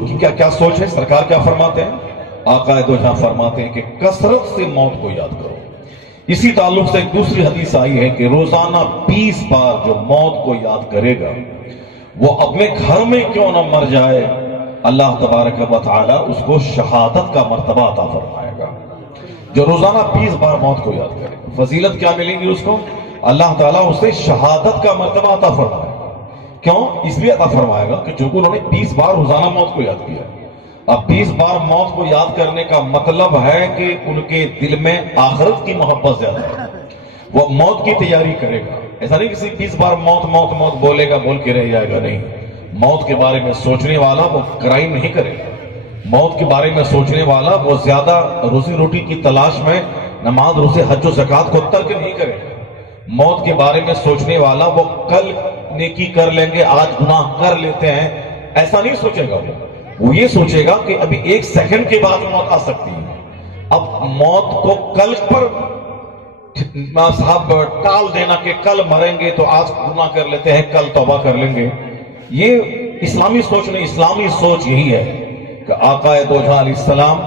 کی کیا کیا سوچ ہے؟ سرکار کیا فرماتے ہیں؟ آقا دو جہاں فرماتے ہیں کہ کثرت سے موت کو یاد کرو۔ اسی تعلق سے ایک دوسری حدیث آئی ہے کہ روزانہ 20 بار جو موت کو یاد کرے گا وہ اپنے گھر میں کیوں نہ مر جائے، اللہ تبارک و تعالی اس کو شہادت کا مرتبہ عطا فرمائے گا۔ جو روزانہ 20 بار موت کو یاد کرے، فضیلت کیا ملے گی اس کو؟ اللہ تعالیٰ اسے شہادت کا مرتبہ عطا فرمائے گا۔ کیوں؟ اس لیے عطا فرمائے گا کہ چونکہ انہوں نے 20 بار روزانہ موت کو یاد کیا۔ اب 20 بار موت کو یاد کرنے کا مطلب ہے کہ ان کے دل میں آخرت کی محبت زیادہ ہے، وہ موت کی تیاری کرے گا۔ ایسا نہیں کسی 20 بار موت موت موت بولے گا، بول کے رہ جائے گا، نہیں۔ موت کے بارے میں سوچنے والا وہ کرائم نہیں کرے گا۔ موت کے بارے میں سوچنے والا وہ زیادہ روزی روٹی کی تلاش میں نماز روزے حج و زکوٰۃ کو ترک نہیں کرے گا۔ موت کے بارے میں سوچنے والا وہ کل نیکی کر لیں گے، آج گناہ کر لیتے ہیں، ایسا نہیں سوچے گا۔ وہ یہ سوچے گا کہ ابھی 1 سیکنڈ کے بعد موت آ سکتی ہے۔ اب موت کو کل پر صاحب ٹال دینا کہ کل مریں گے تو آج گناہ کر لیتے ہیں، کل توبہ کر لیں گے، یہ اسلامی سوچ نہیں۔ اسلامی سوچ یہی ہے کہ آقا دو جہاں علیہ السلام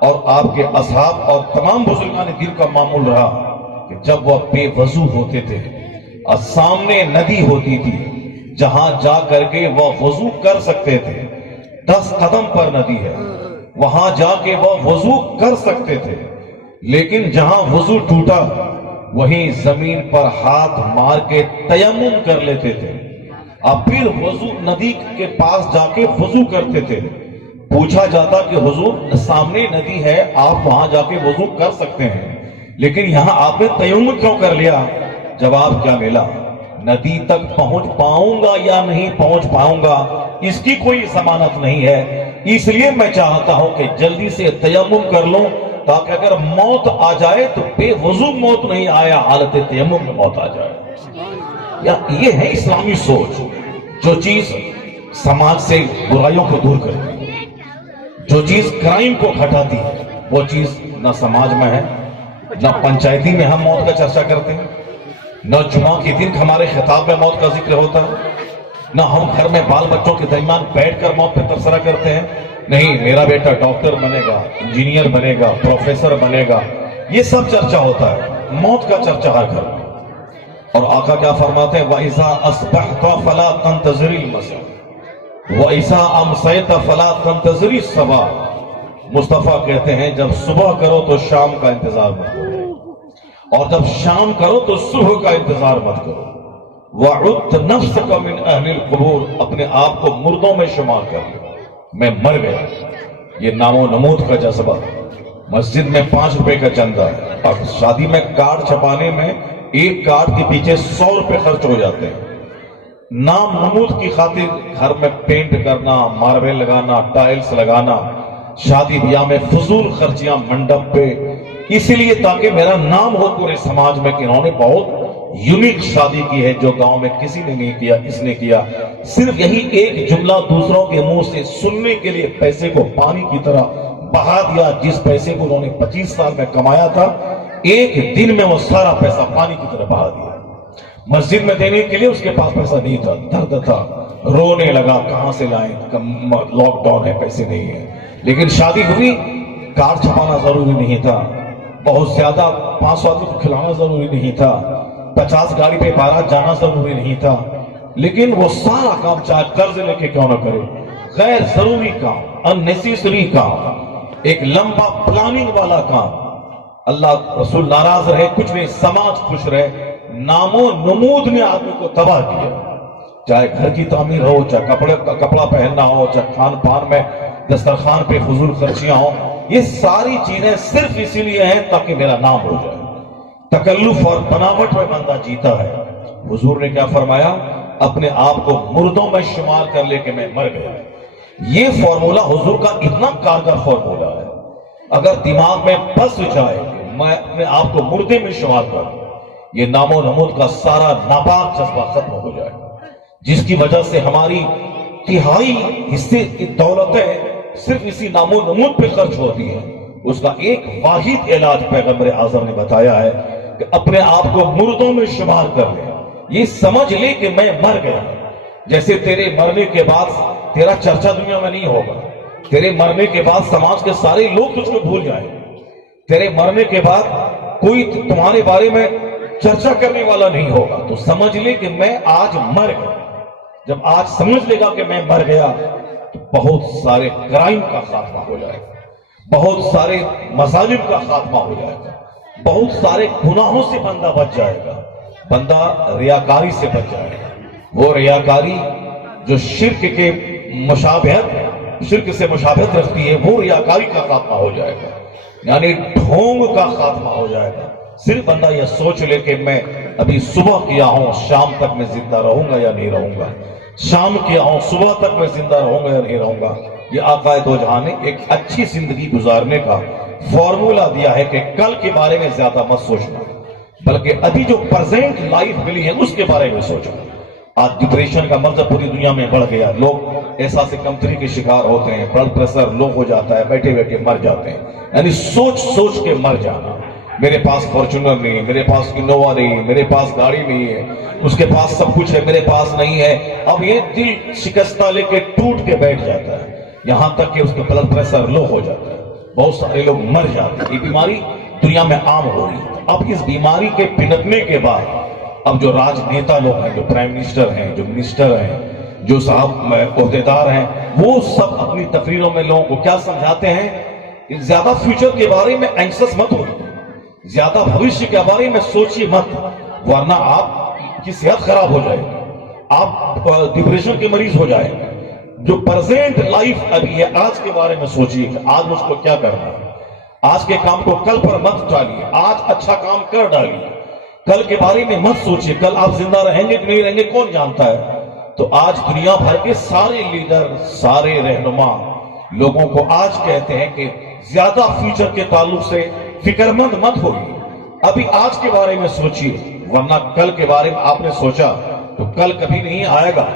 اور آپ کے اصحاب اور تمام بزرگان دین کا معمول رہا کہ جب وہ بے وضو ہوتے تھے اور سامنے ندی ہوتی تھی جہاں جا کر کے وہ وضو کر سکتے تھے، 10 قدم پر ندی ہے، وہاں جا کے وہ وضو کر سکتے تھے، لیکن جہاں وضو ٹوٹا وہیں زمین پر ہاتھ مار کے تیمم کر لیتے تھے، اب پھر وضو ندی کے پاس جا کے وضو کرتے تھے۔ پوچھا جاتا کہ حضور سامنے ندی ہے، آپ وہاں جا کے وضو کر سکتے ہیں، لیکن یہاں آپ نے تیمم کیوں کر لیا؟ جواب کیا ملا؟ ندی تک پہنچ پاؤں گا یا نہیں پہنچ پاؤں گا اس کی کوئی ضمانت نہیں ہے، اس لیے میں چاہتا ہوں کہ جلدی سے تیمم کر لوں تاکہ اگر موت آ جائے تو بے وضو موت نہیں آیا، حالت تیمم میں موت آ جائے۔ یہ ہے اسلامی سوچ، جو چیز سماج سے برائیوں کو دور کرتی ہے، جو چیز کرائم کو گھٹاتی ہے، وہ چیز نہ سماج میں ہے، نہ پنچایتی میں ہم موت کا چرچا کرتے ہیں، نہ جمعہ کے دن ہمارے خطاب میں موت کا ذکر ہوتا ہے، نہ ہم گھر میں بال بچوں کے درمیان بیٹھ کر موت پہ تبصرہ کرتے ہیں، نہیں میرا بیٹا ڈاکٹر بنے گا، انجینئر بنے گا، پروفیسر بنے گا، یہ سب چرچا ہوتا ہے، موت کا چرچا ہر گھر میں۔ اور آقا کیا فرماتے ہیں؟ وَإِذَا أَصْبَحْتَ فَلَا تَنْتَظِرِ الْمَسَاءَ وَإِذَا أَمْسَيْتَ فَلَا تَنْتَظِرِ الصَّبَاحَ۔ مصطفیٰ کہتے ہیں جب صبح کرو تو شام کا انتظار مت کرو، اور جب شام کرو تو صبح کا انتظار مت کرو۔ وَعُدْ نَفْسَكَ مِنْ أَهْلِ الْقُبُورِ، اپنے آپ کو مردوں میں شمار کر لو، میں مر گیا۔ یہ نام و نمود کا جذبہ، مسجد میں 5 روپے کا چندہ ہے اور شادی میں کارڈ چھپانے میں ایک کارڈ کے پیچھے 100 روپے خرچ ہو جاتے ہیں۔ نام نمود کی خاطر گھر میں پینٹ کرنا، ماربل لگانا، ٹائلز لگانا، شادی بیاہ میں فضول خرچیاں منڈپ پہ، اسی لیے تاکہ میرا نام ہو پورے سماج میں کہ انہوں نے بہت یونیک شادی کی ہے جو گاؤں میں کسی نے نہیں کیا، اس نے کیا۔ صرف یہی ایک جملہ دوسروں کے منہ سے سننے کے لیے پیسے کو پانی کی طرح بہا دیا، جس پیسے کو انہوں نے 25 سال میں کمایا تھا، ایک دن میں وہ سارا پیسہ پانی کی طرح بہا دیا۔ مسجد میں دینے کے لیے اس کے پاس پیسہ نہیں تھا، درد تھا، رونے لگا کہاں سے لائیں، لاک ڈاؤن ہے، پیسے نہیں ہیں۔ لیکن شادی ہوئی، کارڈ چھپانا ضروری نہیں تھا، بہت زیادہ 500 آدمی کو کھلانا ضروری نہیں تھا، 50 گاڑی پہ بارات جانا ضروری نہیں تھا، لیکن وہ سارا کام چاہے قرض لے کے کیوں نہ کرے، غیر ضروری کام، unnecessary کام، ایک لمبا پلاننگ والا کام، اللہ رسول ناراض رہے کچھ نہیں، سماج خوش رہے، نام و نمود نے آدمی کو تباہ کیا۔ چاہے گھر کی تعمیر ہو، چاہے کپڑا پہننا ہو، چاہے کھان پان میں دسترخوان پہ فضول خرچیاں ہوں، یہ ساری چیزیں صرف اسی لیے ہیں تاکہ میرا نام ہو جائے۔ تکلف اور بناوٹ میں بندہ جیتا ہے۔ حضور نے کیا فرمایا؟ اپنے آپ کو مردوں میں شمار کر لے کہ میں مر گیا۔ یہ فارمولہ حضور کا اتنا کارگر فارمولہ ہے، اگر دماغ میں بس جائے کہ میں اپنے آپ کو مردے میں شمار کروں، یہ نام و نمود کا سارا ناپاک جذبہ ختم ہو جائے، جس کی وجہ سے ہماری تہائی حصے کی دولتیں صرف اسی نام و نمود پہ خرچ ہوتی ہیں۔ اس کا ایک واحد علاج پیغمبر اعظم نے بتایا ہے کہ اپنے آپ کو مردوں میں شمار کر لے، یہ سمجھ لے کہ میں مر گیا۔ جیسے تیرے مرنے کے بعد تیرا چرچا دنیا میں نہیں ہوگا. تیرے مرنے کے بعد سماج کے سارے لوگ تجھ کو بھول جائیں گے. تیرے مرنے کے بعد کوئی تمہارے بارے میں چرچا کرنے والا نہیں ہوگا. تو سمجھ لے کہ میں آج مر گیا. جب آج سمجھ لے گا کہ میں مر گیا تو بہت سارے کرائم کا خاتمہ ہو جائے گا, بہت سارے مظالم کا خاتمہ ہو جائے گا, بہت سارے گناہوں سے بندہ بچ جائے گا. بندہ ریاکاری سے بچ جائے گا. وہ ریاکاری جو شرک کے شرک سے مشابہت رکھتی ہے, وہ ریاکاری کا خاتمہ ہو جائے گا, یعنی ڈھونگ کا خاتمہ ہو جائے گا. صرف بندہ یہ سوچ لے کہ میں ابھی صبح کیا ہوں, شام تک میں زندہ رہوں گا یا نہیں رہوں گا, شام کیا ہوں, صبح تک میں زندہ رہوں گا یا نہیں رہوں گا. یہ آقا دو جہاں نے ایک اچھی زندگی گزارنے کا فارمولا دیا ہے کہ کل کے بارے میں زیادہ مت سوچنا, بلکہ ابھی جو پریزنٹ لائف ملی ہے اس کے بارے میں سوچنا. آج ڈپریشن کا مرض پوری دنیا میں بڑھ گیا. لوگ احساس کمتری کے شکار ہوتے ہیں, بلڈ پریشر لو ہو جاتا ہے, بیٹھے بیٹھے مر جاتے ہیں. یعنی سوچ سوچ کے مر جانا. میرے پاس فارچونر نہیں ہے, میرے پاس انووا نہیں ہے, میرے پاس گاڑی نہیں ہے, اس کے پاس سب کچھ ہے, میرے پاس نہیں ہے. اب یہ دل شکستہ لے کے ٹوٹ کے بیٹھ جاتا ہے, یہاں تک کہ اس کا بلڈ پریشر لو ہو جاتا ہے. بہت سارے لوگ مر جاتے ہیں. یہ بیماری دنیا میں عام ہو رہی ہے. اب اس بیماری کے پنپنے کے بعد اب جو راج نیتا لوگ ہیں, جو پرائم منسٹر ہیں, جو منسٹر ہیں, جو صاحب عہدیدار ہیں, وہ سب اپنی تقریروں میں لوگوں کو کیا سمجھاتے ہیں کہ زیادہ فیوچر کے بارے میں اینکسس مت ہو, زیادہ بھوشیہ کے بارے میں سوچیے مت, ورنہ آپ کی صحت خراب ہو جائے گی, آپ ڈپریشن کے مریض ہو جائیں گے. جو پریزنٹ لائف ابھی ہے آج کے بارے میں سوچیے کہ آج مجھ کو کیا کرنا ہے. آج کے کام کو کل پر مت ڈالیے, آج اچھا کام کر ڈالیے. کل کے بارے میں مت سوچیے کل آپ زندہ رہیں گے کہ نہیں رہیں گے کون جانتا ہے. تو آج دنیا بھر کے سارے لیڈر, سارے رہنما لوگوں کو آج کہتے ہیں کہ زیادہ فیوچر کے تعلق سے فکر مند مت ہوگی, ابھی آج کے بارے میں سوچیے, ورنہ کل کے بارے میں آپ نے سوچا تو کل کبھی نہیں آئے گا.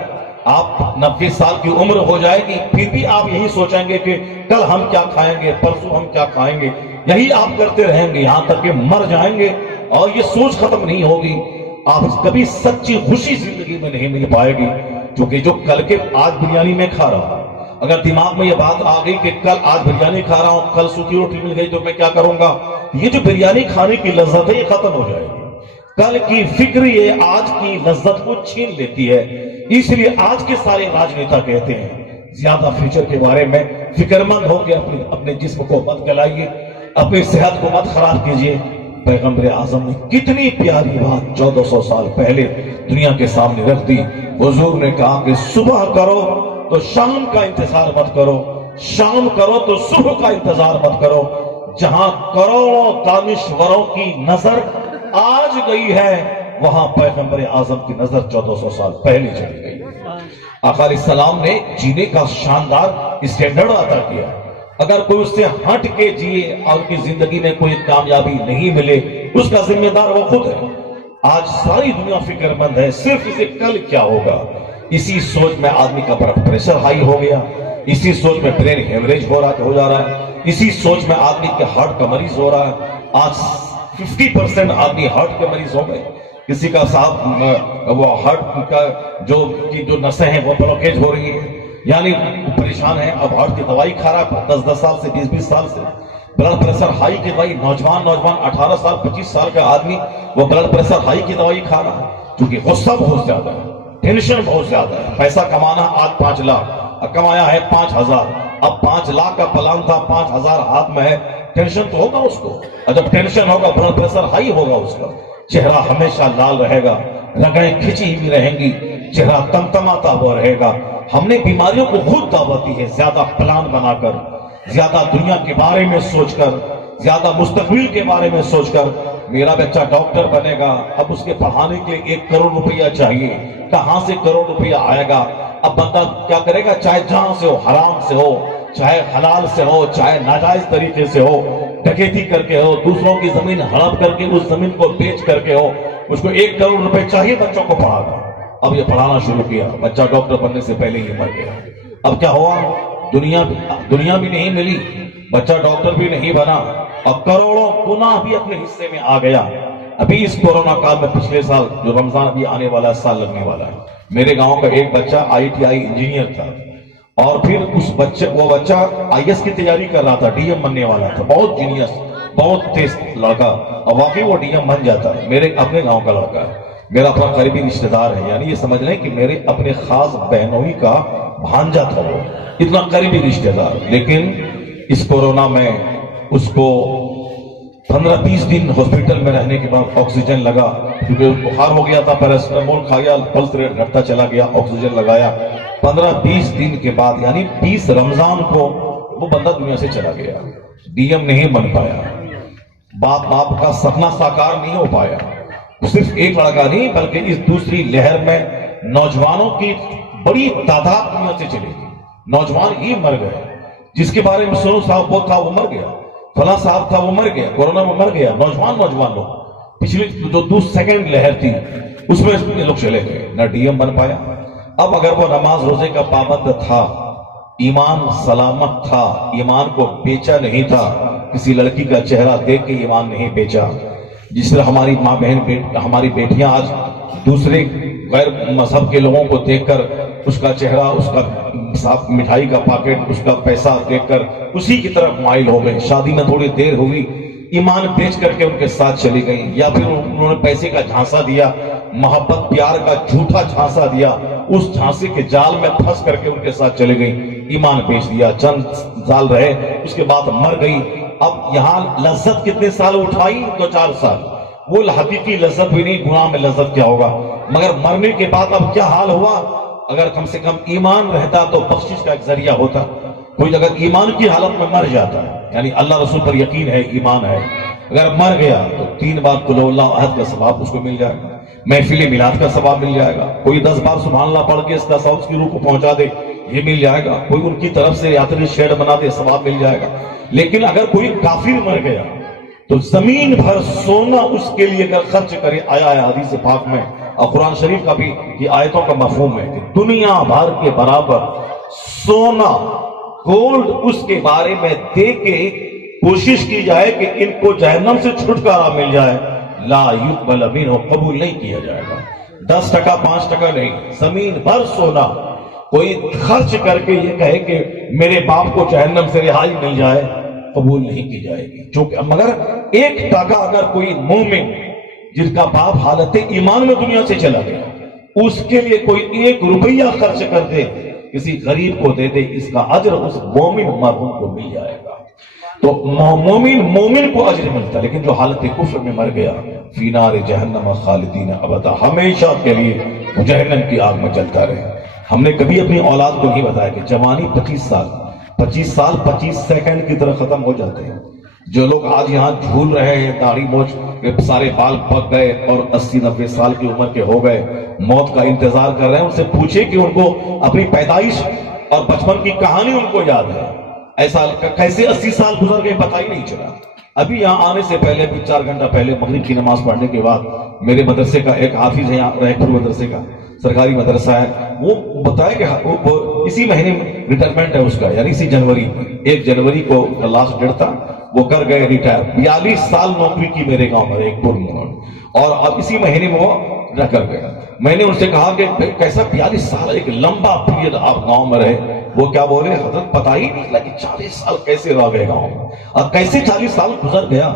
آپ 90 سال کی عمر ہو جائے گی, پھر بھی آپ یہی سوچیں گے کہ کل ہم کیا کھائیں گے, پرسوں ہم کیا کھائیں گے, یہی آپ کرتے رہیں گے یہاں تک کہ مر جائیں گے, اور یہ سوچ ختم نہیں ہوگی. آپ کبھی سچی خوشی زندگی میں نہیں مل پائے گی, کیونکہ جو کل کے آج بریانی میں کھا رہا ہوں, اگر دماغ میں یہ بات آ گئی کہ کل آج بریانی کھا رہا ہوں, کل سوکھی روٹی مل گئی تو میں کیا کروں گا, یہ جو بریانی کھانے کی لذت ہے یہ ختم ہو جائے گی. کل کی فکر یہ آج کی لذت کو چھین لیتی ہے. اس لیے آج کے سارے راجنیتا کہتے ہیں زیادہ فیوچر کے بارے میں فکر مند ہو کے اپنے جسم کو مت گلائیے, اپنی صحت کو مت خراب کیجیے. پیغمبر اعظم نے کتنی پیاری بات 1400 سال پہلے دنیا کے سامنے رکھ دی. حضور نے کہا کہ صبح کرو تو شام کا انتظار مت کرو, شام کرو تو صبح کا انتظار مت کرو. جہاں کروڑوں دانشوروں کی نظر آج گئی ہے, وہاں پیغمبر اعظم کی نظر 1400 سال پہلے چلی گئی. آقا علیہ السلام نے جینے کا شاندار اسٹینڈرڈ عطا کیا. اگر کوئی اس سے ہٹ کے جیے اور کی زندگی میں کوئی کامیابی نہیں ملے, اس کا ذمہ دار وہ خود ہے. آج ساری دنیا فکر مند ہے صرف اسے کل کیا ہوگا. اسی سوچ میں آدمی کا بلڈ پریشر ہائی ہو گیا, اسی سوچ میں برین ہیمریج ہو جا رہا ہے, اسی سوچ میں آدمی کے ہارٹ کا مریض ہو رہا ہے. آج 50% آدمی ہارٹ کے مریض ہو گئے. کسی کا صاحب وہ ہارٹ کا جو نسیں ہیں وہ بلوکیج ہو رہی ہے, یعنی پریشان ہے. اب ہارٹ کی دوائی کھا رہا ہے 10 سال سے 20 سال سے, بلڈ پریشر ہائی کی دوائی. نوجوان 18 سال 25 سال کا آدمی وہ بلڈ پریشر ہائی کی دوائی کھا رہا ہے, کیونکہ غصہ بہت زیادہ ہے, ٹینشن بہت زیادہ ہے. پیسہ کمانا آج 5 لاکھ کمایا ہے 5000, اب 5 لاکھ کا پلان تھا 5000 ہاتھ میں ہے, ٹینشن تو ہوگا اس کو. اور جب ٹینشن ہوگا بلڈ پریشر ہائی ہوگا, اس کا چہرہ ہمیشہ لال رہے گا, رگیں کھچی ہوئی رہیں گی, چہرہ تمتماتا ہوا رہے گا. ہم نے بیماریوں کو خود دعوت دی ہے, زیادہ پلان بنا کر, زیادہ دنیا کے بارے میں سوچ کر, زیادہ مستقبل کے بارے میں سوچ کر. میرا بچہ ڈاکٹر بنے گا, اب اس کے پڑھانے کے لیے 1 کروڑ روپیہ چاہیے, کہاں سے کروڑ روپیہ آئے گا. اب بندہ کیا کرے گا, چاہے جہاں سے ہو, حرام سے ہو, چاہے حلال سے ہو, چاہے ناجائز طریقے سے ہو, ڈکیتی کر کے ہو, دوسروں کی زمین ہڑپ کر کے اس زمین کو بیچ کر کے ہو, اس کو 1 کروڑ روپے چاہیے بچوں کو پڑھانا. اب یہ پڑھانا شروع کیا, بچہ ڈاکٹر بننے سے پہلے ہی مر گیا. اب کیا ہوا, دنیا بھی نہیں ملی, بچہ ڈاکٹر بھی نہیں بنا, اور کروڑوں گناہ بھی اپنے حصے میں آ گیا. ابھی اس کورونا کال میں پچھلے سال جو رمضان ابھی آنے والا سال لگنے والا ہے, میرے گاؤں کا ایک بچہ ITI انجینئر تھا, اور پھر وہ بچہ IAS کی تیاری کر رہا تھا، DM بننے والا تھا، بہت جینیس، بہت تیز لڑکا، اور واقعی وہ DM بن جاتا ہے۔ میرے اپنے گاؤں کا لڑکا ہے، میرا اپنا قریبی رشتہ دار ہے، یعنی یہ سمجھ لیں کہ میرے اپنے خاص بہنوئی کا بھانجا تھا، وہ اتنا قریبی رشتہ دار۔ لیکن اس کورونا میں اس کو 15-20 دن ہاسپٹل میں رہنے کے بعد آکسیجن لگا، کیونکہ بخار ہو گیا تھا، پیراسیٹامول کھایا، پلس ریٹ گھٹتا چلا گیا، آکسیجن لگایا۔ 15-20 دن کے بعد یعنی 20 رمضان کو وہ بندہ دنیا سے چلا گیا، DM نہیں بن پایا، باپ کا سپنا ساکار نہیں ہو پایا۔ صرف ایک لڑکا نہیں بلکہ اس دوسری لہر میں نوجوانوں کی بڑی تعداد دنیا سے چلی گئی، نوجوان ہی مر گئے۔ جس کے بارے میں سنو صاحب وہ تھا، وہ مر گیا، فلاں صاحب تھا وہ مر گیا، کورونا میں مر گیا، نوجوان لوگ۔ پچھلی جو سیکنڈ لہر تھی اس میں لوگ چلے گئے، نہ DM بن پایا۔ اب اگر وہ نماز روزے کا پابند تھا، ایمان سلامت تھا، ایمان کو بیچا نہیں تھا، کسی لڑکی کا چہرہ دیکھ کے ایمان نہیں بیچا، جس طرح ہماری ماں بہن ہماری بیٹیاں آج دوسرے غیر مذہب کے لوگوں کو دیکھ کر اس کا چہرہ، اس کا صاف مٹھائی کا پاکٹ، اس کا پیسہ دیکھ کر اسی کی طرف مائل ہو گئے، شادی میں تھوڑی دیر ہوئی ایمان بیچ کر کے ان کے ساتھ چلی گئیں، یا پھر انہوں نے پیسے کا جھانسا دیا، محبت پیار کا جھوٹا جھانسا دیا، اس جھانسے کے جال میں پھنس کر کے ان کے ساتھ چلے گئیں، ایمان بیچ دیا، چند سال رہے، اس کے بعد مر گئی۔ اب یہاں لذت کتنے سال اٹھائی؟ 2-4 سال، وہ حقیقی لذت بھی نہیں، گناہ میں لذت کیا ہوگا۔ مگر مرنے کے بعد اب کیا حال ہوا؟ اگر کم سے کم ایمان رہتا تو بخشش کا ایک ذریعہ ہوتا۔ کوئی اگر ایمان کی حالت میں مر جاتا ہے، یعنی اللہ رسول پر یقین ہے، ایمان ہے، اگر مر گیا تو 3 بار قل اللہ احد کا ثواب اس کو مل جائے گا، محفل میلاد کا ثواب مل جائے گا، کوئی 10 بار سبحان اللہ پڑھ کے اس کا ثواب اس کی روح کو پہنچا دے، یہ مل جائے گا، کوئی ان کی طرف سے یاتری شیڈ بنا دے، ثواب مل جائے گا۔ لیکن اگر کوئی کافر مر گیا تو زمین بھر سونا اس کے لیے اگر خرچ کرے، آیا ہے حدیث پاک میں اور قرآن شریف کا بھی یہ آیتوں کا مفہوم ہے کہ دنیا بھر کے برابر سونا، گولڈ اس کے بارے میں دے کے کوشش کی جائے کہ ان کو جہنم سے چھٹکارا مل جائے، لا یقبل منہ، قبول نہیں کیا جائے گا۔ 10%، 5% نہیں، زمین بھر سونا کوئی خرچ کر کے یہ کہے کہ میرے باپ کو جہنم سے رہائی مل جائے، قبول نہیں کی جائے گی۔ چونکہ مگر 1% اگر کوئی مومن جس کا باپ حالت ایمان میں دنیا سے چلا گیا، اس کے لیے کوئی 1 روپیہ خرچ کر دے، کسی غریب کو دے دے، اس کا اجر اس مومن مرحوم کو مل جائے گا۔ تو مومن کو اجر ملتا ہے، لیکن جو حالت کفر میں مر گیا، فی نار جہنم خالدین ابدا، ہمیشہ کے لیے جہنم کی آگ میں جلتا رہے۔ ہم نے کبھی اپنی اولاد کو نہیں بتایا کہ جوانی 25 سال 25 سیکنڈ کی طرح ختم ہو جاتے ہیں۔ جو لوگ آج یہاں جھول رہے ہیں، داڑھی موچ سارے بال پک گئے اور 80-90 سال کی عمر کے ہو گئے، موت کا انتظار کر رہے ہیں، ان سے پوچھے کہ ان کو اپنی پیدائش اور بچپن کی کہانی ان کو یاد ہے؟ ایسا کیسے 80 سال گزر گئے پتہ ہی نہیں چلا۔ ابھی یہاں آنے سے پہلے بھی 4 گھنٹہ پہلے مغرب کی نماز پڑھنے کے بعد میرے مدرسے کا ایک حافظ ہے، یہاں رائے مدرسے کا سرکاری مدرسہ ہے، وہ بتائے کہ اسی مہینے ریٹائرمنٹ ہے اس کا، یعنی اسی جنوری 1 جنوری کو لاسٹ ڈیٹ تھا، وہ کر گئے ریٹائر۔ 42 سال نوکری کی میرے گاؤں میں ایک پور میں، اور اب اسی مہینے میں وہ رہ کر گیا۔ میں نے ان سے کہا کہ کیسا 42 سال ایک لمبا پیریڈ آپ گاؤں میں رہے؟ وہ کیا بولے، حضرت پتہ ہی نہیں لگا کہ 40 سال کیسے رہ گئے گاؤں میں، اور کیسے 40 سال گزر گیا،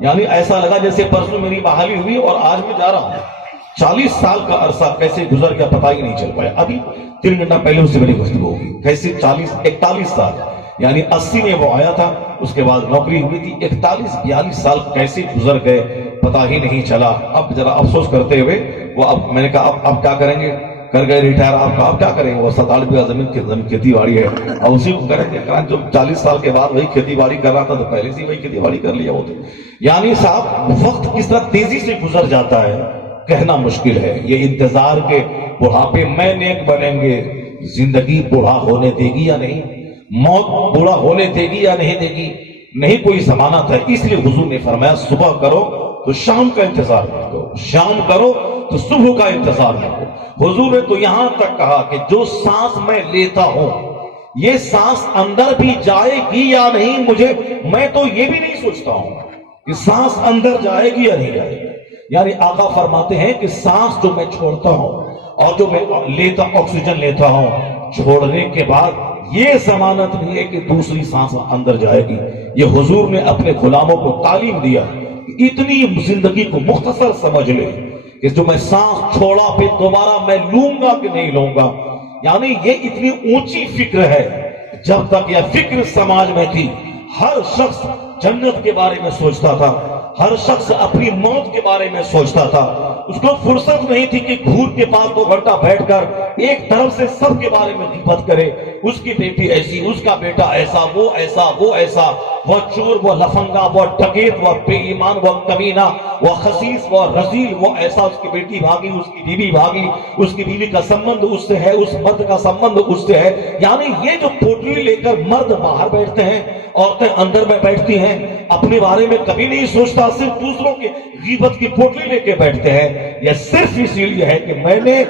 یعنی ایسا لگا جیسے پرسوں میری بحالی ہوئی اور آج میں جا رہا ہوں۔ 40 سال کا عرصہ کیسے گزر گیا پتہ ہی نہیں چل پایا۔ ابھی 3 گھنٹہ پہلے اس سے میری گفتگو ہوگی، کیسے 41 سال، یعنی 80 میں وہ آیا تھا، اس کے بعد نوکری ہوئی تھی، 42 سال کیسے گزر گئے پتہ ہی نہیں چلا۔ اب ذرا افسوس کرتے ہوئے وہ اب میں نے کہا اب کیا کریں گے، کر گئے ریٹائر، آپ کا اب کیا کریں گے؟ وہ 47 بیگھہ زمین کھیتی باڑی ہے، اور اسی کو کریں گے۔ جو 40 سال کے بعد وہی کھیتی باڑی کر رہا تھا تو پہلے سے وہی کھیتی باڑی کر لیا ہوتے۔ یعنی صاحب وقت کس طرح تیزی سے گزر جاتا ہے کہنا مشکل ہے۔ یہ انتظار کے بڑھاپے میں نیک بنیں گے، زندگی بوڑھا ہونے دے گی یا نہیں، موت بوڑھا ہونے دے گی یا نہیں دے گی، نہیں کوئی ضمانت ہے۔ اس لیے حضور نے فرمایا صبح کرو تو شام کا انتظار نہ کرو، شام کرو تو صبح کا انتظار نہ کرو۔ حضور نے تو یہاں تک کہا کہ جو سانس میں لیتا ہوں یہ سانس اندر بھی جائے گی یا نہیں، میں تو یہ بھی نہیں سوچتا ہوں کہ سانس اندر جائے گی یا نہیں جائے گی۔ یعنی آقا فرماتے ہیں کہ سانس جو میں چھوڑتا ہوں اور جو میں آکسیجن لیتا ہوں، چھوڑنے کے بعد یہ ضمانت نہیں ہے کہ دوسری سانس اندر جائے گی. یہ حضور نے اپنے غلاموں کو تعلیم دیا کہ اتنی زندگی کو مختصر سمجھ لے کہ جو میں سانس چھوڑا پھر دوبارہ میں لوں گا کہ نہیں لوں گا. یعنی یہ اتنی اونچی فکر ہے. جب تک یہ فکر سماج میں تھی ہر شخص جنت کے بارے میں سوچتا تھا, ہر شخص اپنی موت کے بارے میں سوچتا تھا. اس کو فرصت نہیں تھی کہ گھور کے پاس 2 گھنٹہ بیٹھ کر ایک طرف سے سب کے بارے میں غیبت کرے. اس کی بیٹی ایسی, اس کا بیٹا ایسا, وہ ایسا, وہ ایسا, وہ چور, وہ لفنگا, وہ ڈکیت, وہ بے ایمان, وہ کمینہ, وہ خسیس, وہ رذیل, وہ ایسا. اس کی بیٹی بھاگی, اس کی بیوی بھاگی, اس کی بیوی کا سمبند اس سے ہے, اس مرد کا سمبند اس سے ہے. یعنی یہ جو پوٹلی لے کر مرد باہر بیٹھتے ہیں, عورتیں اندر میں بیٹھتی ہیں, اپنے بارے میں کبھی نہیں سوچتا, صرف دوسروں کی غیبت کی پوٹلی لے کے بیٹھتے ہیں. یہ صرف اسی لیے ہے کہ میں نے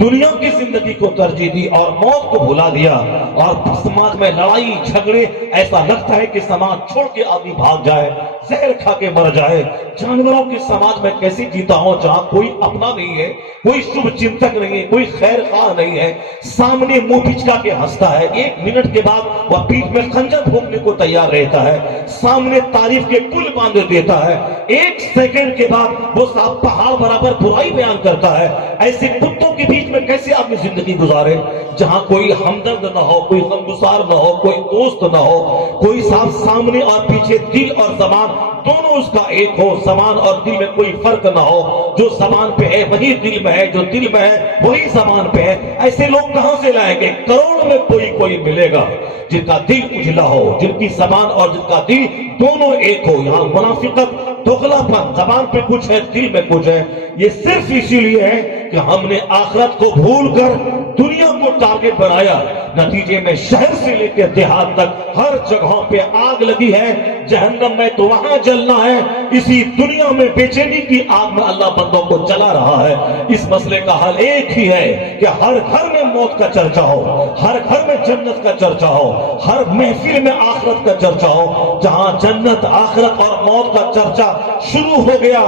دنیا کی زندگی کو ترجیح دی اور موت کو بھلا دیا. اور سماج میں لڑائی جھگڑے, ایسا لگتا ہے کہ سماج چھوڑ کے آدمی بھاگ جائے, زہر کھا کے مر جائے. جانوروں کے سماج میں کیسے جیتا ہوں جہاں کوئی اپنا نہیں ہے, کوئی شبھ چنتک نہیں ہے, کوئی خیر خواہ نہیں ہے, سامنے منہ پچکا کے ہنستا ہے, 1 منٹ کے بعد وہ پیٹھ میں خنجر بھونکنے کو تیار رہتا ہے, سامنے تعریف کے پل باندھ دیتا ہے, 1 سیکنڈ کے بعد وہ صاحب پہاڑ برابر برائی بیان کرتا ہے. ایسے کتوں کے بیچ میں کیسے آدمی زندگی گزارے جہاں کوئی ہمدرد نہ ہو, کوئی غمگسار نہ ہو, کوئی دوست نہ ہو, کوئی صاحب سامنے اور پیچھے دل اور زبان دونوں اس کا ایک ہو, زبان اور دل میں کوئی فرق نہ ہو. جو زبان پہ ہے وہی دل میں ہے, جو دل میں ہے وہی زبان پہ ہے. ایسے لوگ کہاں سے لائیں گے؟ کروڑ میں کوئی ملے گا جن کا دل اجلا ہو, جن کی زبان اور جن کا دل دونوں ایک ہو. یہاں منافقت, دغلا پن, زبان پہ کچھ ہے, دل میں کچھ ہے. یہ صرف اسی لیے ہے کہ ہم نے آخرت کو بھول کر دنیا کو ٹارگٹ بنایا. نتیجے میں شہر سے لے کے دیہات تک ہر جگہوں پہ آگ لگی ہے. جہنم میں تو وہاں جلنا ہے, اسی دنیا میں بے چینی کی آگ میں اللہ بندوں کو جلا رہا ہے. اس مسئلے کا حل ایک ہی ہے کہ ہر گھر میں موت کا چرچا ہو, ہر گھر میں جنت کا چرچا ہو, ہر محفل میں آخرت کا چرچا ہو. جہاں جنت, آخرت اور موت کا چرچا شروع ہو گیا,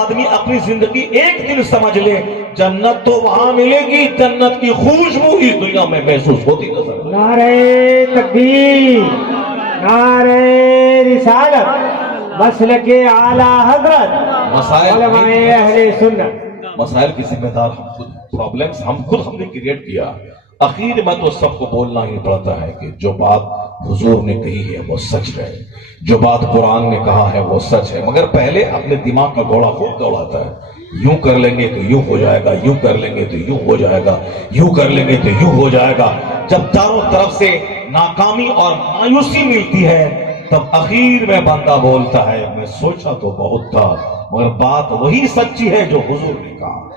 آدمی اپنی زندگی ایک دن سمجھ لے, جنت تو وہاں ملے گی, جنت کی خوشبو اس دنیا میں محسوس ہوتی نظر. نعرہ تکبیر, نعرہ رسالت, مسلک اعلی حضرت, علماء اہل سنت. مسائل کی ذمہ دار ہم خود, پرابلمز ہم نے کریٹ کیا. اخیر میں تو سب کو بولنا ہی پڑتا ہے کہ جو بات حضور نے کہی ہے وہ سچ ہے, جو بات قرآن نے کہا ہے وہ سچ ہے. مگر پہلے اپنے دماغ کا گھوڑا خوب دوڑاتا ہے. یوں کر لیں گے تو یوں ہو جائے گا, یوں کر لیں گے تو یوں ہو جائے گا, یوں کر لیں گے تو یوں ہو جائے گا. جب چاروں طرف سے ناکامی اور مایوسی ملتی ہے تب اخیر میں بندہ بولتا ہے میں سوچا تو بہت تھا مگر بات وہی سچی ہے جو حضور نے کہا,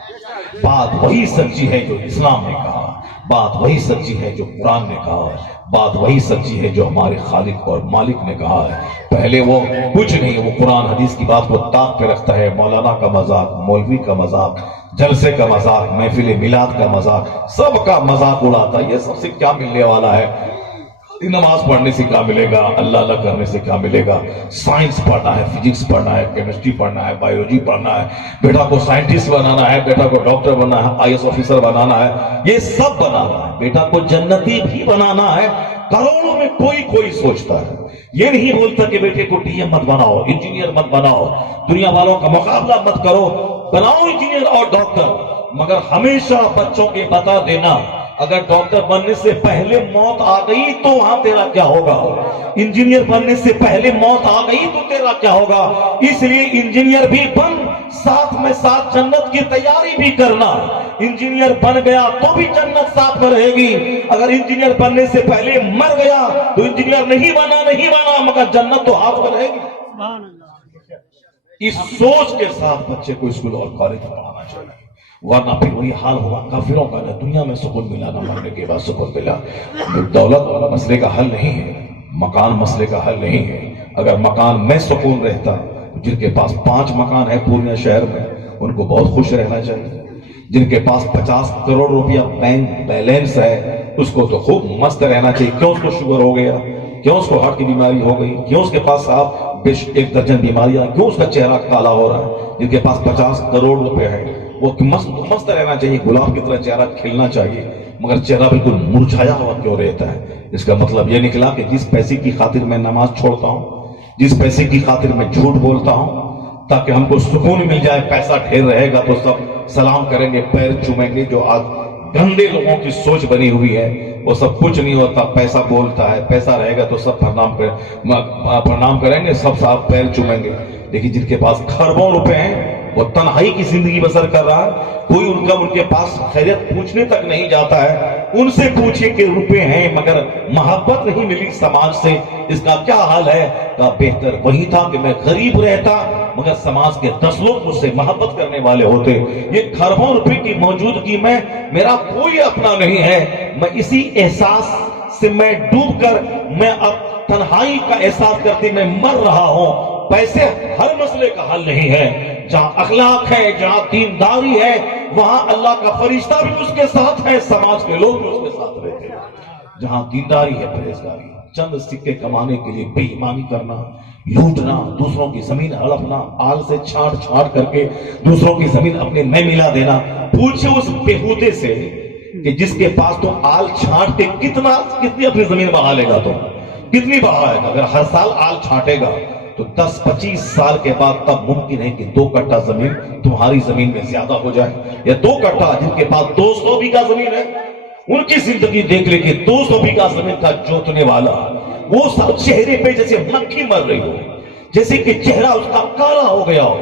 بات وہی سچی ہے جو اسلام نے کہا, بات وہی سچی ہے جو قرآن نے کہا, بات وہی سچی ہے جو ہمارے خالق اور مالک نے کہا ہے. پہلے وہ کچھ نہیں, وہ قرآن حدیث کی بات کو طاق پہ رکھتا ہے. مولانا کا مذاق, مولوی کا مذاق, جلسے کا مذاق, محفل میلاد کا مذاق, سب کا مذاق اڑاتا ہے. یہ سب سے کیا ملنے والا ہے؟ نماز پڑھنے سے کیا ملے گا, اللہ اللہ کرنے سے کیا ملے گا؟ سائنس پڑھنا ہے, فزکس پڑھنا ہے, کیمسٹری پڑھنا ہے, بایولوجی پڑھنا ہے, بیٹا کو سائنٹسٹ بنانا ہے, بیٹا کو ڈاکٹر بنانا ہے, IAS آفیسر بنانا ہے, یہ سب بنانا ہے. بیٹا کو جنتی بھی بنانا ہے. کروڑوں میں کوئی سوچتا ہے, یہ نہیں بولتا کہ بیٹے کو ڈی ایم مت بناؤ, انجینئر مت بناؤ, دنیا والوں کا مقابلہ مت کرو, بناؤ انجینئر اور ڈاکٹر. مگر ہمیشہ بچوں کے بتا دینا اگر ڈاکٹر بننے سے پہلے موت آ گئی تو وہاں تیرا کیا ہوگا, انجینئر بننے سے پہلے موت آ گئی تو تیرا کیا ہوگا. اس لیے انجینئر بھی بن, ساتھ میں ساتھ جنت کی تیاری بھی کرنا. انجینئر بن گیا تو بھی جنت ساتھ میں رہے گی, اگر انجینئر بننے سے پہلے مر گیا تو انجینئر نہیں بنا مگر جنت تو ہاتھ میں رہے گی. اس سوچ کے ساتھ بچے کو اسکول اور کالج پڑھانا چاہیے, ورنہ پھر وہی حال ہوگا کافروں کا, نہ دنیا میں سکون ملا نہ مرنے کے بعد سکون ملا. دولت مسئلے کا حل نہیں ہے, مکان مسئلے کا حل نہیں ہے. اگر مکان میں سکون رہتا, جن کے پاس 5 مکان ہے پورنیہ شہر میں ان کو بہت خوش رہنا چاہیے. جن کے پاس 50 کروڑ روپیہ بینک بیلنس ہے اس کو تو خوب مست رہنا چاہیے. کیوں اس کو شوگر ہو گیا, کیوں اس کو ہارٹ کی بیماری ہو گئی, کیوں اس کے پاس صاحب 1 درجن بیماریاں, کیوں اس کا چہرہ کالا ہو رہا ہے. جن کے پاس 50 کروڑ روپے ہے وہ مست رہنا چاہیے, گلاب کی طرح چہرہ کھلنا چاہیے. مگر چہرہ بالکل مرجھایا ہوا کیوں رہتا ہے؟ اس کا مطلب یہ نکلا کہ جس پیسے کی خاطر میں نماز چھوڑتا ہوں، جس پیسے کی خاطر میں جھوٹ بولتا ہوں تاکہ ہم کو سکون مل جائے، پیسہ ڈھیر رہے گا تو سب سلام کریں گے، پیر چومیں گے، جو آج گندے لوگوں کی سوچ بنی ہوئی ہے وہ سب کچھ نہیں ہوتا، پیسہ بولتا ہے، پیسہ رہے گا تو سب پرنام کریں گے، سب صاحب پیر چومیں گے۔ لیکن جن کے پاس کھربوں روپے ہیں وہ تنہائی کی زندگی بسر کر رہا ہے، کوئی ان کے پاس خیریت پوچھنے تک نہیں جاتا ہے، ان سے پوچھے کہ روپے ہیں مگر محبت نہیں ملی سماج سے، اس کا کیا حال ہے؟ کہا بہتر وہی تھا کہ میں غریب رہتا مگر سماج کے 10 لوگ مجھ سے محبت کرنے والے ہوتے۔ یہ کھربوں روپے کی موجودگی میں میرا کوئی اپنا نہیں ہے، میں اسی احساس سے میں ڈوب کر میں اب تنہائی کا احساس کرتے میں مر رہا ہوں۔ پیسے ہر مسئلے کا حل نہیں ہے، جہاں اخلاق ہے، جہاں دینداری ہے، وہاں اللہ کا فرشتہ بھی اس کے ساتھ ہے، سماج کے لوگ بھی اس کے ساتھ رہتے ہیں۔ جہاں دینداری ہے، پرہیزگاری، چند سکے کمانے کے لیے بے ایمانی کرنا، لوٹنا، دوسروں کی زمین ہڑپنا، آل سے چھاٹ کر کے دوسروں کی زمین اپنے میں ملا دینا۔ پوچھے اس بےہودے سے کہ جس کے پاس تو آل چھانٹ کے کتنی اپنی زمین بہا لے گا، تو کتنی بہائے گا؟ اگر ہر سال آل چھانٹے گا تو 10-25 سال کے بعد تب ممکن ہے کہ 2 کٹھا زمین تمہاری زمین میں زیادہ ہو جائے، یا 2 کٹھا جن کے پاس 200 بیگھہ زمین ہے ان کی زندگی دیکھ لے کہ 200 بیگھہ زمین کا جوتنے والا وہ سب چہرے پہ جیسے مکھی مر رہی ہو، جیسے کہ چہرہ اس کا کالا ہو گیا ہو،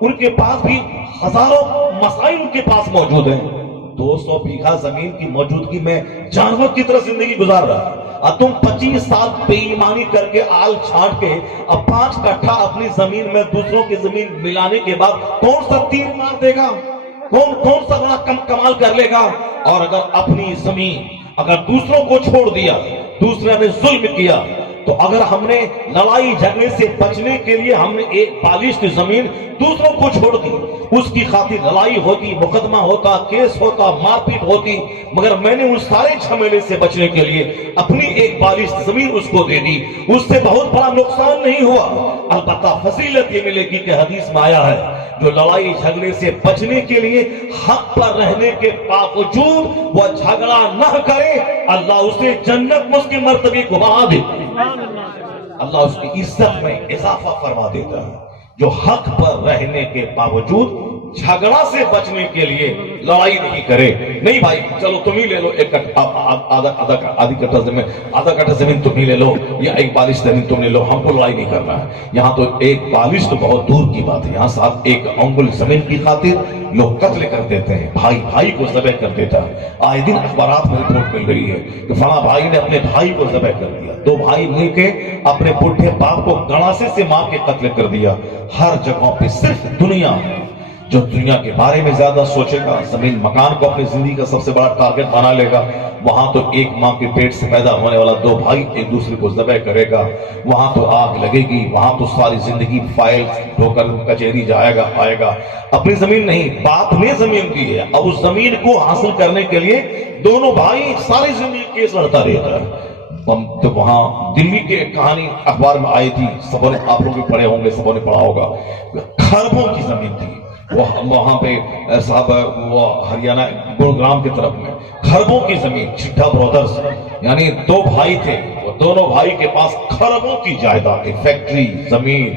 ان کے پاس بھی ہزاروں مسائل ان کے پاس موجود ہیں۔ 200 بیگھہ زمین کی موجودگی میں جانور کی طرح زندگی گزار رہا ہے، اب تم 25 سال بے ایمانی کر کے آل چھانٹ کے اب 5 کٹھا اپنی زمین میں دوسروں کی زمین ملانے کے بعد کون سا تیر مار دے گا؟ کون سا بڑا کمال کر لے گا؟ اور اگر اپنی زمین اگر دوسروں کو چھوڑ دیا، دوسرے نے ظلم کیا، تو اگر ہم نے لڑائی جھگڑے سے بچنے کے لیے ہم نے ایک بالشت زمین دوسروں کو چھوڑ دی، اس کی خاطر لڑائی ہوتی، مقدمہ ہوتا، کیس ہوتا، مار پیٹ ہوتی، مگر میں نے ان سارے جھمیلے سے بچنے کے لیے اپنی ایک بالشت زمین اس کو دے دی، اس سے بہت بڑا نقصان نہیں ہوا۔ البتہ فضیلت یہ ملے گی کہ حدیث میں آیا ہے جو لڑائی جھگڑے سے بچنے کے لیے حق پر رہنے کے باوجود وہ جھگڑا نہ کرے، اللہ اسے جنت میں اس کی مرتبے کو بڑھا دے، اللہ اس کی عزت میں اضافہ فرما دیتا ہے۔ جو حق پر رہنے کے باوجود جھگڑا سے بچنے کے لیے لڑائی نہیں کرے، نہیں بھائی چلو تم ہی لے لو آدھی کٹھا زمین، آدھا کٹھا زمین تم ہی لے لو، یا ایک بالش زمین تم لے لو، ہم کو لڑائی نہیں کرنا ہے۔ یہاں تو ایک بالش تو بہت دور کی بات ہے، یہاں صاحب ایک انگل زمین کی خاطر لوگ قتل کر دیتے ہیں، بھائی کو ذبح کر دیتا ہے۔ آئے دن اخبارات میں رپورٹ مل رہی ہے کہ فلاں بھائی نے اپنے بھائی کو ذبح کر دیا، 2 بھائی مل کے اپنے بڈھے باپ کو گڑاسے سے مار کے قتل کر دیا۔ ہر جگہوں پہ صرف دنیا ہے، جو دنیا کے بارے میں زیادہ سوچے گا، زمین مکان کو اپنی زندگی کا سب سے بڑا ٹارگٹ بنا لے گا، وہاں تو ایک ماں کے پیٹ سے پیدا ہونے والا 2 بھائی ایک دوسرے کو ذبح کرے گا، وہاں تو آگ لگے گی، وہاں تو ساری زندگی فائل ڈھو کر کچہری جائے گا آئے گا۔ اپنی زمین نہیں، باپ نے زمین دی ہے، اب اس زمین کو حاصل کرنے کے لیے دونوں بھائی ساری زندگی کیس لڑتا رہتا ہے۔ تو وہاں دلی کی ایک کہانی اخبار میں آئی تھی، سبوں نے آپ لوگ بھی پڑھے ہوں گے، سبوں نے پڑھا ہوگا، کھربوں کی زمین تھی وہاں پہ صاحب، وہ ہریانہ گڑگرام کی طرف میں کھربوں کی زمین، چھٹا برادرز یعنی 2 بھائی تھے، وہ دونوں بھائی کے پاس کھربوں کی جائیداد، فیکٹری، زمین،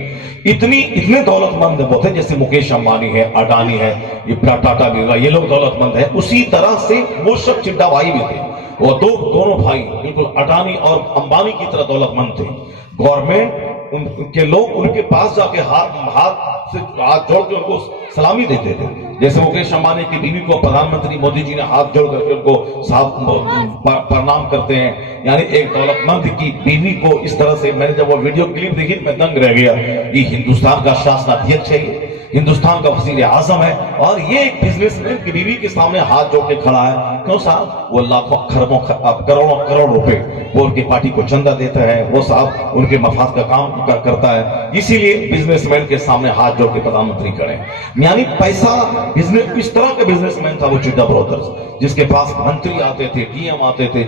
اتنے دولت مند وہ تھے جیسے مکیش امبانی ہے، اڈانی ہے، یہ ٹاٹا برلا، یہ لوگ دولت مند ہیں، اسی طرح سے وہ سب چھٹا بھائی بھی تھے، وہ دونوں بھائی بالکل اڈانی اور امبانی کی طرح دولت مند تھے۔ گورنمنٹ ان کے لوگ ان کے پاس جا کے ہاتھ جوڑ کے ان کو سلامی دیتے تھے، جیسے مکیش امبانی کی بیوی کو پردھان منتری مودی جی نے ہاتھ جوڑ کر کے ان کو صاحب پرنام کرتے ہیں، یعنی ایک دولت مند کی بیوی کو اس طرح سے، میں نے جب وہ ویڈیو کلپ دیکھی میں دنگ رہ گیا، یہ ہندوستان کا شاسنادھیکش ہے، ہندوستان کا وزیر اعظم ہے، اور یہ ایک بزنس مین کی بیوی کے سامنے ہاتھ جوڑ کے کھڑا ہے۔ کیوں صاحب؟ وہ لاکھوں کھربوں کروڑوں روپے وہ ان کی پارٹی کو چندہ دیتا ہے، وہ صاحب ان کے مفاد کا کام کرتا ہے، اسی لیے بزنس مین کے سامنے ہاتھ جوڑ کے پردھان منتری کھڑے ہیں۔ یعنی پیسہ اس طرح کے بزنس مین تھا وہ چڈا برادرز، جس کے پاس منتری آتے تھے، ڈی ایم آتے تھے،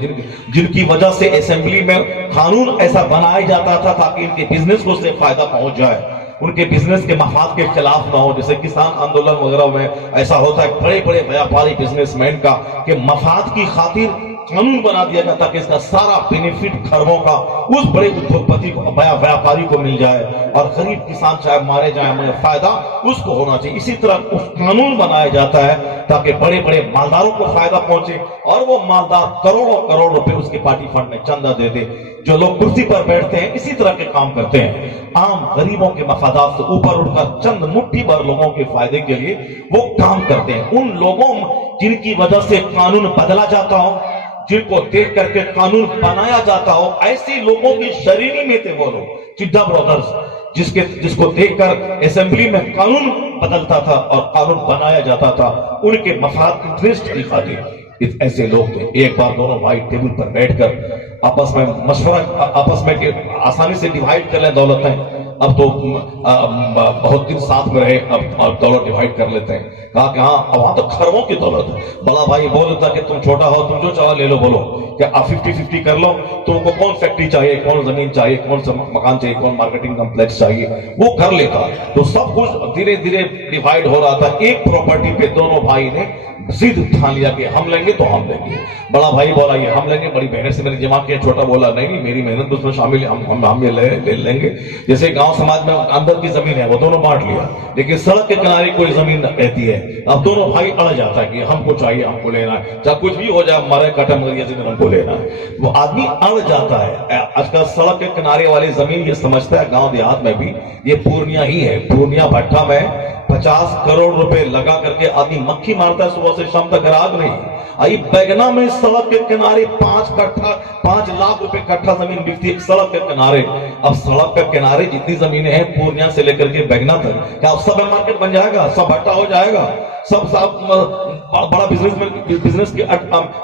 جن کی وجہ سے اسمبلی میں قانون ایسا بنایا جاتا تھا تاکہ ان کے بزنس کو سے فائدہ پہنچ جائے۔ ان کے بزنس کے مفاد کے خلاف نہ ہو. جیسے کسان آندولن وغیرہ میں ایسا ہوتا ہے بڑے بڑے ویاپاری بزنس مین کا کہ مفاد کی خاطر قانون بنا دیا گیا تاکہ اس کا سارا بینیفٹ خربوں کا اس بڑے ادھوگپتی کو ویاپاری کو مل جائے اور غریب کسان چاہے مارے جائیں مگر فائدہ اس کو ہونا چاہیے. اسی طرح قانون بنایا جاتا ہے تاکہ بڑے بڑے مالداروں کو فائدہ پہنچے اور وہ مالدار کروڑوں کروڑ روپے اس کے پارٹی فنڈ میں چندہ دے دے. جو لوگ کرسی پر بیٹھتے ہیں اسی طرح کے کام کرتے ہیں. عام غریبوں کے مفادات سے اوپر اٹھ کر چند مٹھی بھر لوگوں کے فائدے کے لیے وہ کام کرتے ہیں. ان لوگوں جن کی وجہ سے قانون بدلا جاتا ہو, جن کو دیکھ کر کے قانون بنایا جاتا ہو, ایسی لوگوں کی شرینی میں تھے وہ لوگ چڈا برادرز, جس کو دیکھ کر اسمبلی میں قانون بدلتا تھا اور قانون بنایا جاتا تھا ان کے مفاد انٹرسٹ کی خاطر. ایسے لوگ تھے. ایک بار دونوں بھائی ٹیبل پر بیٹھ کر آپس میں مشورہ, آپس میں آسانی سے ڈیوائیڈ کر لیں دولتیں. اب تو بہت دن ساتھ میں رہے, اب دولت ڈیوائیڈ کر لیتے ہیں. کہا کہ ہاں وہاں تو خربوں کی دولت ہے. بڑا بھائی بول دیتا کہ تم چھوٹا ہو, تم جو چاہو لے لو, بولو کہ آپ 50-50 کر لو. تم کو کون فیکٹری چاہیے, کون زمین چاہیے, کون سا مکان چاہیے, کون مارکیٹنگ کمپلیکس چاہیے, وہ کر لیتا. تو سب کچھ دھیرے دھیرے ڈیوائیڈ ہو رہا تھا. ایک پراپرٹی پہ دونوں بھائی نے ضد ٹھان لیا کہ ہم لیں گے تو ہم لیں گے. بڑا بھائی بولا یہ ہم لیں گے, بڑی محنت سے میں نے جمع کیا. چھوٹا بولا نہیں میری محنت اس میں شامل ہے, ہم یہ لے لیں گے. جیسے گاؤں سماج میں اندر کی زمین ہے وہ دونوں بانٹ لیا, لیکن سڑک کے کنارے کوئی زمین رہتی ہے. اب دونوں بھائی اڑ جاتا ہے کہ ہم کو چاہیے, ہم کو لینا ہے, چاہے کچھ بھی ہو جائے, ہمارے کٹا مگر یہ زمین ہم کو لینا ہے. وہ آدمی اڑ جاتا ہے. آج کل سڑک کے کنارے والی زمین یہ سمجھتا ہے گاؤں دیہات میں بھی یہ پورنیہ ہی ہے. پورنیہ بھٹا میں 50 کروڑ روپے لگا کر کے آدمی مکھی مارتا ہے صبح سے شام تک, راگ نہیں. آئی بیگنا میں سڑک کے کنارے 5 لاکھ روپے کٹھا زمین بکتی ہے سڑک کے کنارے. اب سڑک کے کنارے جتنی زمینیں ہیں پورنیہ سے لے کر کے بیگنا تک, کیا اب سب مارکیٹ بن جائے گا, سب بھٹا ہو جائے گا, سب بڑا بزنس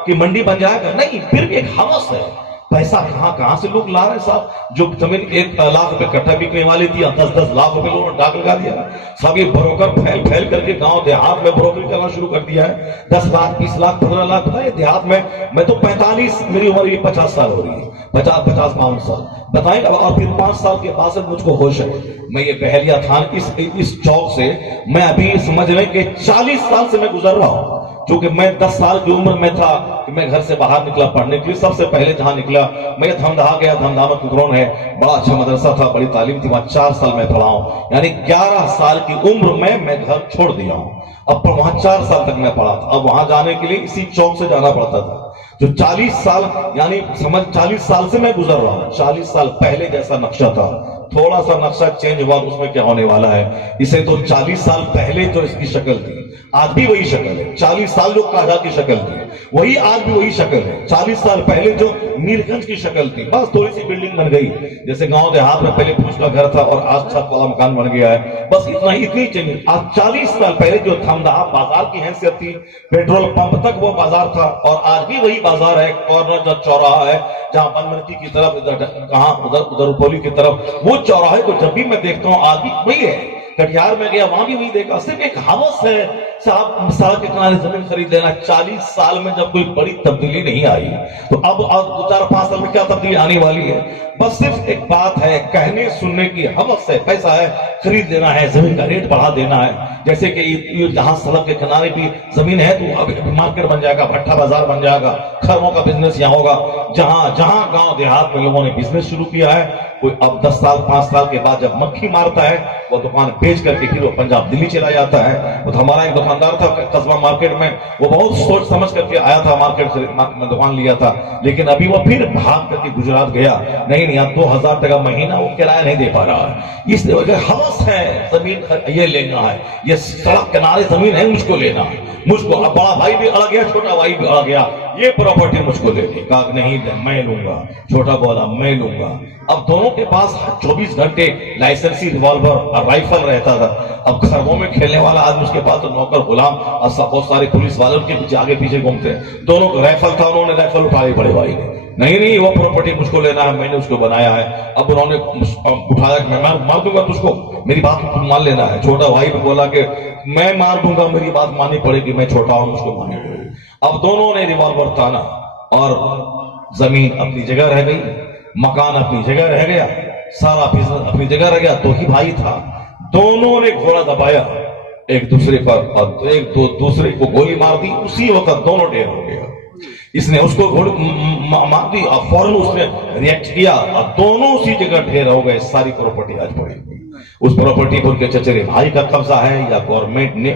کی منڈی بن جائے گا؟ نہیں. پھر بھی ایک ہوس ہے. پیسہ کہاں سے لوگ لا رہے ہیں صاحب. جو زمین 1 لاکھ روپے کٹھا بکنے والی تھی 10 لاکھ روپے لوگوں نے ڈاک لگا دیا. سب یہ بروکر پھیل کر کے گاؤں دیہات میں بروکری کرنا شروع کر دیا ہے. 10 لاکھ 20 لاکھ 15 لاکھ بتائیے دیہات میں تو 45, میری عمر یہ 50 سال ہو رہی ہے, 50-52 سال بتائیں. اور پھر 5 سال کے بعد سے مجھ کو ہوش ہے. میں یہ بہلیہ تھان اس چوک سے میں ابھی سمجھ رہے کہ 40 سال سے میں گزر رہا ہوں. چونکہ میں 10 سال کی عمر میں تھا کہ میں گھر سے باہر نکلا پڑھنے کے لیے. سب سے پہلے جہاں نکلا میں دھمدہا گیا. دھمدہا میں ککرون ہے, بڑا اچھا مدرسہ تھا, بڑی تعلیم تھی, وہاں 4 سال میں پڑھا ہوں. یعنی 11 سال کی عمر میں گھر چھوڑ دیا ہوں. اب وہاں 4 سال تک میں پڑھا تھا. اب وہاں جانے کے لیے اسی چوک سے جانا پڑتا تھا. جو 40 سال یعنی سمجھ 40 سال سے میں گزر رہا ہوں. 40 سال پہلے جیسا نقشہ تھا, تھوڑا سا نقشہ چینج ہوا, اس میں کیا ہونے والا ہے. اسے تو 40 سال پہلے جو اس کی شکل تھی آج بھی وہی شکل ہے. 40 سال جو قاہرہ کی شکل تھی وہی آج بھی وہی شکل ہے. 40 سال پہلے جو میرگنج کی شکل تھی, بس تھوڑی سی بلڈنگ بن گئی. جیسے گاؤں دیہات میں پہلے پوچھ کا گھر تھا اور آج چھت والا مکان بن گیا ہے, بس اتنی چینج. آج 40 سال پہلے جو دھمدہا بازار کی حیثیت تھی, پیٹرول پمپ تک وہ بازار تھا, اور آج بھی وہی بازار ہے. کارنر جو چوراہا ہے جہاں بنمنکی کی طرف, کہاں ادھر اپولی کی طرف, وہ چوراہے کو جب بھی میں دیکھتا ہوں آج بھی وہی ہے. کٹیہار میں گیا وہاں بھی وہی دیکھا. صرف ایک ہوس ہے صاحب سڑک کے کنارے زمین خرید لینا. 40 سال میں جب کوئی بڑی تبدیلی نہیں آئی تو اب 4-5 سال میں کیا تبدیلی آنے والی ہے؟ بس صرف ایک بات ہے, کہنے سننے کی ہوس ہے. پیسہ ہے, خرید لینا ہے, زمین کا ریٹ بڑھا دینا ہے. جیسے کہ جہاں سڑک کے کنارے بھی زمین ہے تو اب مارکیٹ بن جائے گا, بھٹا بازار بن جائے گا, خرموں کا بزنس یہاں ہوگا. جہاں گاؤں دیہات میں لوگوں نے بزنس شروع کیا ہے, کوئی اب 10 سال 5 سال کے بعد جب مکھی مارتا ہے وہ دکان بیچ کر کے پھر وہ پنجاب دلی چلا جاتا ہے. تو ہمارا ایک دکاندار تھا قصبہ مارکیٹ میں, وہ بہت سوچ سمجھ کر کے آیا تھا, مارکیٹ سے دکان لیا تھا, لیکن ابھی وہ پھر بھاگ کر کے گجرات گیا. نہیں اب 2000 ٹکا مہینہ وہ کرایہ نہیں دے پا رہا ہے. اس لیے ہوس ہے زمین یہ لینا ہے, یہ سڑک کنارے زمین ہے مجھ کو لینا ہے. مجھ کو بڑا بھائی بھی اڑ گیا, چھوٹا بھائی بھی اڑ گیا, یہ پراپرٹی مجھ کو لینی. کہا نہیں میں لوں گا. چھوٹا بولا میں لوں گا. اب دونوں کے پاس 24 گھنٹے لائسنسی ریوالور اور رائفل رہتا تھا. اب خربوں میں کھیلنے والا آدمی اس کے پاس تو نوکر غلام اور بہت سارے پولیس والوں کے پیچھے آگے پیچھے گھومتے ہیں. دونوں کو رائفل تھا, انہوں نے رائفل اٹھائی بڑے بھائی نے. نہیں وہ پراپرٹی مجھ کو لینا ہے, میں نے اس کو بنایا ہے. اب انہوں نے اٹھایا کہ میں مار دوں گا تجھ کو, میری بات تم مان لینا ہے. چھوٹا بھائی بھی بولا کہ میں مار دوں گا, میری بات ماننی پڑے گی, میں چھوٹا ہوں مجھ کو ماننی پڑے گی. اب دونوں نے ریوالور تانا اور زمین اپنی جگہ رہ گئی, مکان اپنی جگہ رہ گیا, سارا بزنس اپنی جگہ رہ گیا. تو ہی بھائی تھا, دونوں نے گھوڑا دبایا ایک دوسرے پر اور ایک دوسرے کو گولی مار دی، اسی وقت دونوں ڈھیر ہو گیا. اس نے اس کو گولی مار دی اور فوراً اس نے ریئیکٹ کیا اور دونوں اسی جگہ ڈھیر ہو گئے. ساری پراپرٹی آج پڑی ہوئی. اس پراپرٹی پر ان کے چچرے بھائی کا قبضہ ہے یا گورنمنٹ نے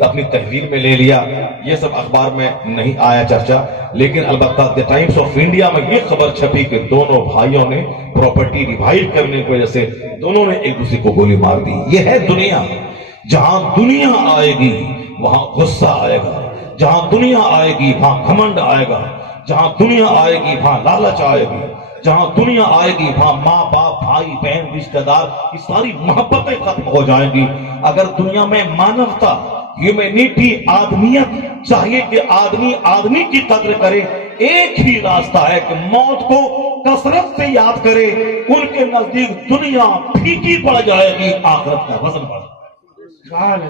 اپنی تحویل میں لے لیا، یہ سب اخبار میں نہیں آیا چرچا. لیکن البتہ دی ٹائمز آف انڈیا میں یہ خبر چھپی کہ دونوں بھائیوں نے پراپرٹی ریوائیو کرنے کی وجہ سے دونوں نے ایک دوسرے کو گولی مار دی. یہ ہے دنیا. جہاں دنیا آئے گی وہاں غصہ آئے گا، جہاں دنیا آئے گی وہاں گھمنڈ آئے گا، جہاں دنیا آئے گی وہاں لالچ آئے گی، جہاں دنیا آئے گی وہاں ماں باپ بھائی بہن رشتہ دار کی ساری محبتیں ختم ہو جائیں گی. اگر دنیا میں مانوتا، ہیومینٹی، آدمیت چاہیے کہ آدمی کی قدر کرے، ایک ہی راستہ ہے کہ موت کو کثرت سے یاد کرے. ان کے نزدیک دنیا پھیکی پڑ جائے گی، آخرت کا وزن بڑھ جائے گا.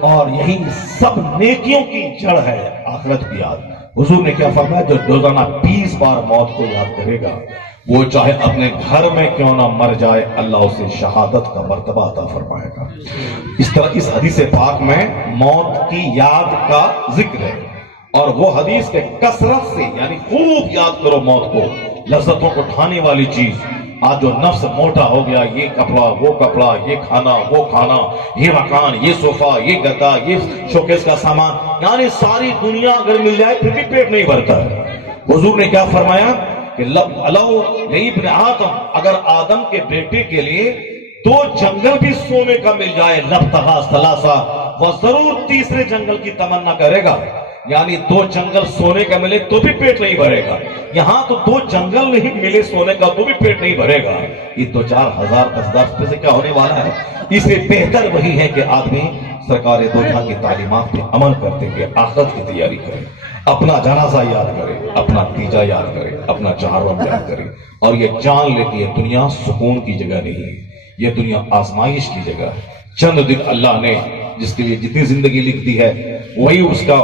اور یہی سب نیکیوں کی جڑ ہے، آخرت کی یاد. حضور نے کیا فرمایا؟ جو روزانہ 20 بار موت کو یاد کرے گا وہ چاہے اپنے گھر میں کیوں نہ مر جائے، اللہ اسے شہادت کا مرتبہ عطا فرمائے گا. اس طرح اس حدیث پاک میں موت کی یاد کا ذکر ہے، اور وہ حدیث کے کثرت سے یعنی خوب یاد کرو موت کو، لذتوں کو ٹھانے والی چیز. آج جو نفس موٹا ہو گیا، یہ کپڑا وہ کپڑا، یہ کھانا وہ کھانا، یہ مکان یہ صوفہ یہ گدا یہ شوکیس کا سامان، یعنی ساری دنیا اگر مل جائے پھر بھی پیٹ نہیں بھرتا ہے. حضور نے کیا فرمایا کہ لو ابن آدم، اگر آدم کے بیٹے کے لیے 2 جنگل بھی سونے کا مل جائے، لبتغا ثلاثہ، وہ ضرور تیسرے جنگل کی تمنا کرے گا. یعنی 2 جنگل سونے کا ملے تو بھی پیٹ نہیں بھرے گا. یہاں تو 2 جنگل نہیں ملے سونے کا تو بھی پیٹ نہیں بھرے گا. یہ 2-4 ہزار 10,000 سے کیا ہونے والا ہے؟ اسے بہتر وہی ہے کہ آدمی سرکار دو جہاں کی تعلیمات پہ عمل کرتے ہوئے آخرت کی تیاری کرے، اپنا جنازہ یاد کرے، اپنا تیجا یاد کرے، اپنا چہارم یاد کرے، اور یہ جان لے کہ یہ دنیا سکون کی جگہ نہیں ہے، یہ دنیا آزمائش کی جگہ ہے. چند دن اللہ نے جس کے لیے جتنی زندگی لکھ دی ہے وہی اس کا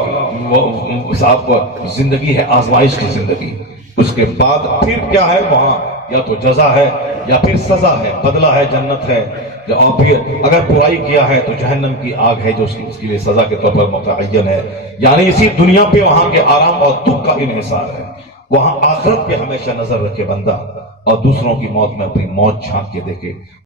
صاحب زندگی ہے، آزمائش کی زندگی. اس کے بعد پھر کیا ہے؟ وہاں یا تو جزا ہے یا پھر سزا ہے، بدلہ ہے، جنت ہے، اور پھر اگر برائی کیا ہے تو جہنم کی آگ ہے جو اس کے لیے سزا کے طور پر متعین ہے. یعنی اسی دنیا پہ وہاں کے آرام اور دکھ کا انحصار ہے. وہاں آخرت پہ ہمیشہ نظر رکھے بندہ، اور دوسروں کی موت میں اپنی موت جھانک کے دیکھے.